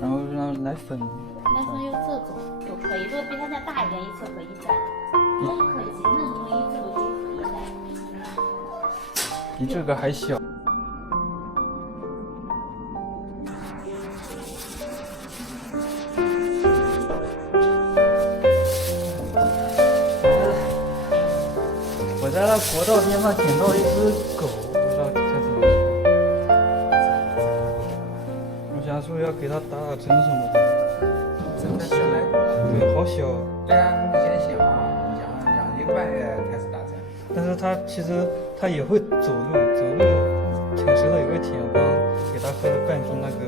然后让奶粉。奶粉有这种都可以，如果比他家大一点，一次喝1袋。都不可以，那种东西一次都可以喝1袋。比这个还小。我在那国道边上捡到一只狗，不知道该怎么说。我想说要给它打针什么的。真的小奶狗。对，好小。对啊，先小，养1个半月开始打针。但是它其实它也会走路，走路挺适合。有一天我刚给它喝了半瓶那个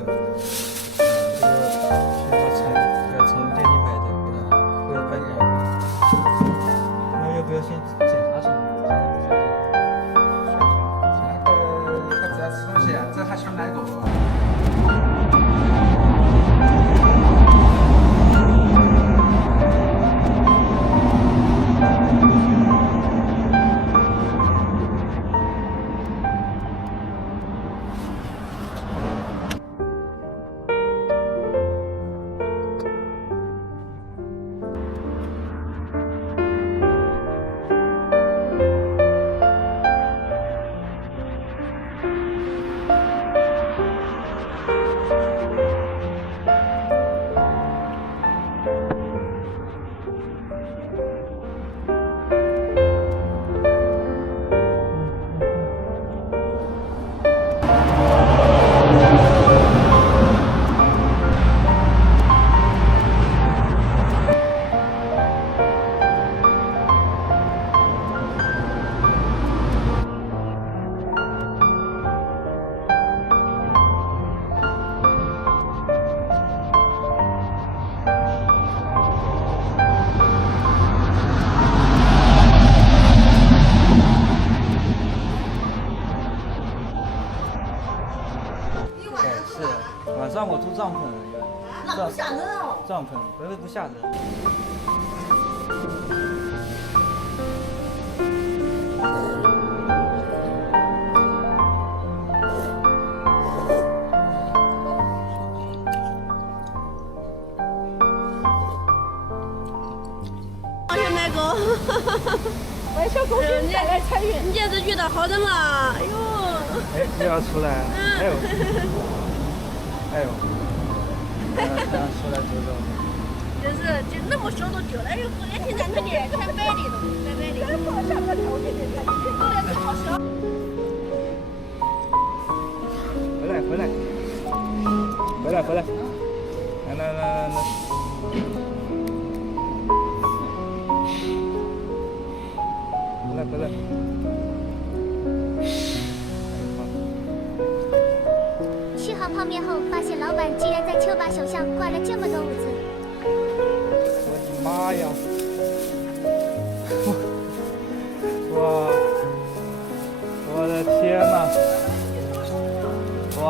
宠物店里买的，给它喝了半瓶。那要不要先检查什么？它只要吃东西啊，这还小奶狗啊。晚上我住帐篷，那不吓人哦。帐篷不吓人。小奶狗，我小狗你来参与，你这是遇到好人了，哎呦！哎，又要出来，哎呦，哎呦，这样出来走走。就那么小都丢了，哎呦，昨天在那里全摆的都，摆的。真好像个头的，有点这么小。回来，来，回来。吃好泡面后，发现老板竟然在秋把手上挂了这么多五子。我的妈呀！哇！我的天哪！哇！